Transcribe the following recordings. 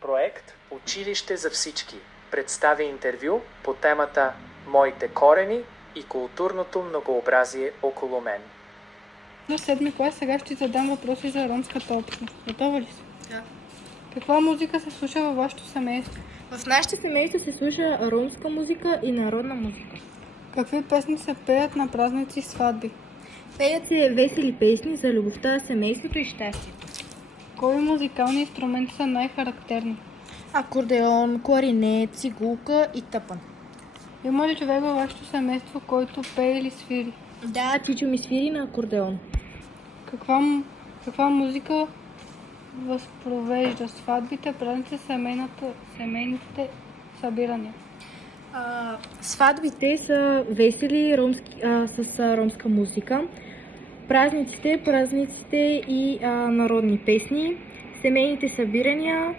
Проект "Училище за всички" представя интервю по темата "Моите корени и културното многообразие около мен". На 7 клас сега ще ти задам въпроси за ромската общност. Готова ли си? Да. Каква музика се слуша във вашето семейство? В нашето семейство се слуша ромска музика и народна музика. Какви песни се пеят на празници и сватби? Пеят се весели песни за любовта, семейството и щастието. Кои музикални инструменти са най-характерни? Акордеон, кларинет, цигулка и тъпан. Има ли човек във вашето семейство, който пее или свири? Да, чичо ми свири на акордеон. Каква музика възпровежда сватбите, празниците, семейните събирания? Сватбите са весели с ромска музика. Празниците и народни песни. Семейните събирания,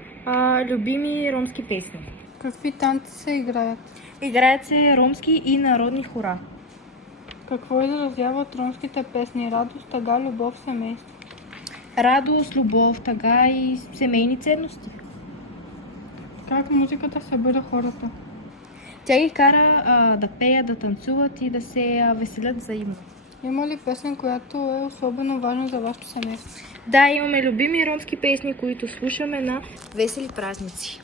любими ромски песни. Какви танци се играят? Играят се ромски и народни хора. Какво изразяват ромските песни? Радост, тъга, любов, семейство. Радост, любов, тъга и семейни ценности. Как музиката събира хората? Тя ги кара да пеят, да танцуват и да се веселят взаимно. Има ли песен, която е особено важна за вашето семейство? Да, имаме любими ромски песни, които слушаме на весели празници.